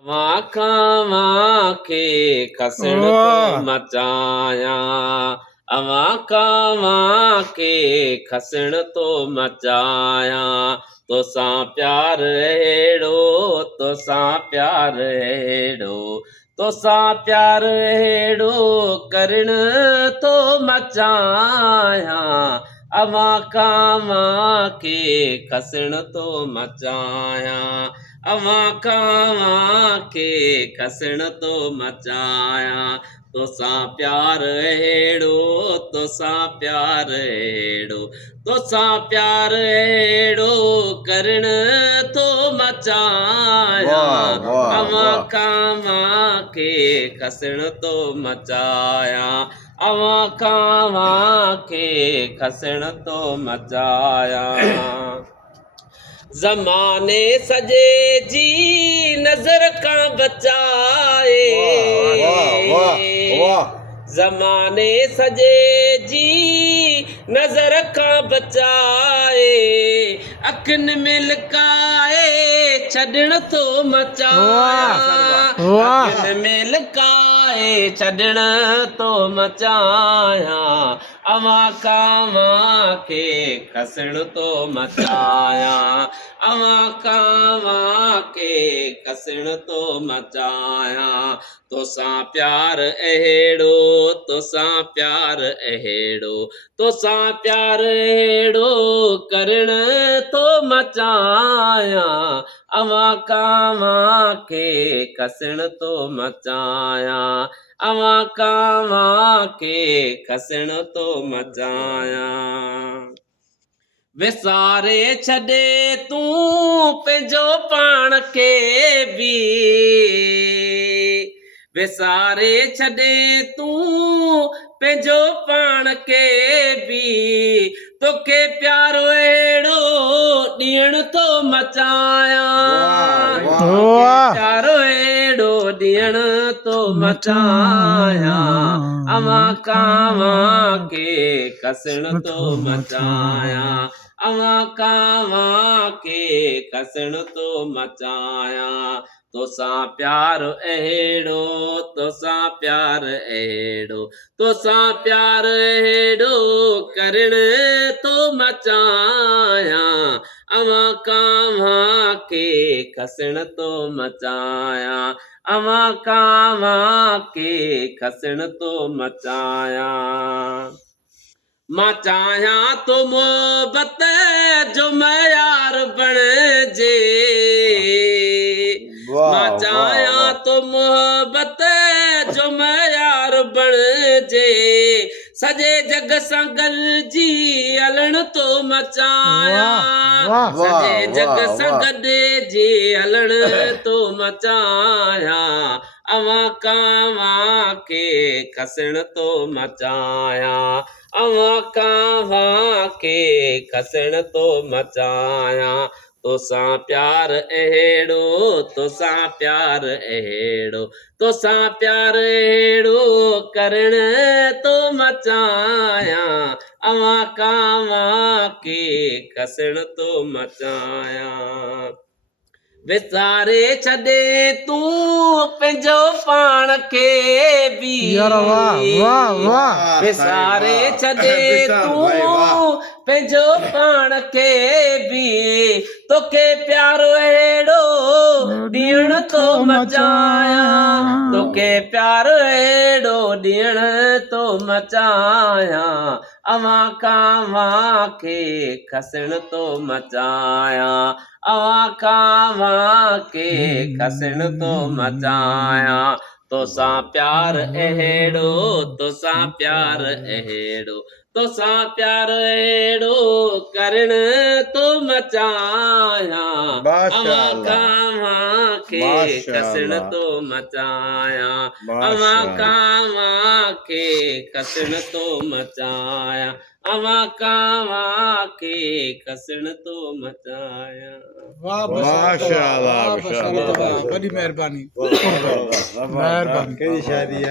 अवां खे खसण तो मचाया, अवां खे खसण तो मचाया, तोसां प्यार अहिड़ो, तोसां प्यार अहिड़ो, तोसां प्यार अहिड़ो करण तो मचाया, अवां खे खसण तो मचाया, अवां खे खसण तो मचाया, तोसां प्यार अहिड़ो, तोसां प्यार अहिड़ो, तोसां प्यार अहिड़ो करण तो मचाया, अवां खे खसण तो मचाया, अवां खे खसण तो मचाया। ज़माने सॼे जी नज़र खां बचाए, ज़माने सॼे जी नज़र खां बचाए, अखियुनि में लिकाए छॾण तो मचाया, अखियुनि में लिकाए छॾण तो मचाया, अवां खे खसण तो मचाया, अवां खे खसण तो मचाया, तोसां प्यार अहिड़ो, तोसां प्यार अहिड़ो, तोसां प्यार अहिड़ो करण तो मचाया, अवां खे खसण तो मचाया, अवां खे खसण तो मचाया। विसारे छॾे तूं पंहिंजो पाण खे बि, विसारे छॾे तूं पंहिंजो पाण खे बि, तोखे प्यारो अहिड़ो ॾियण तो मचाया, प्यारो अहिड़ो ॾियण तो मचाया, अवां खे खसण तो मचाया, अवां खे खसण तो मचाया, तोसां प्यार अहिड़ो, तोसां प्यार अहिड़ो, तोसां प्यार अहिड़ो करण तो मचाया, अवां खे खसण तो मचाया, अवां खे खसण तो मचाया। मां चाहियां तो मोहबत जो मयार बणिजे, मां चाहियां तो मोहबत जो मयार बणिजे, सॼे जग सां गॾिजी हलण तो मचाया, सॼे जग सां गॾिजी हलण तो मचाया, अवां खे खसण तो मचाया, अवां खे खसण तो मचाया, तोसां प्यार अहिड़ो, तोसां प्यार अहिड़ो, तोसां प्यार अहिड़ो करण तो मचाया, अवां खे खसण तो मचाया। विसारे छॾे तूं पंहिंजो पाण खे बि, विसारे छॾे तूं पंहिंजो पाण खे बि, तोखे प्यारो अहिड़ो ॾियण तो मचाया, तोखे प्यारो अहिड़ो ॾियण तो मचाया, अवां खे खसण तो मचाया, अवां खे खसण तो मचाया, तोसां प्यार अहिड़ो, तोसां प्यार अहिड़ो, तोसां प्यार अहिड़ो करण तो मचाया, अवां खे खसण तो मचाया, अवां खे खसण तो मचाया, अवां खे खसण तो मचाया। माशाअल्लाह, माशाअल्लाह, बड़ी मेहरबानी, मेहरबानी।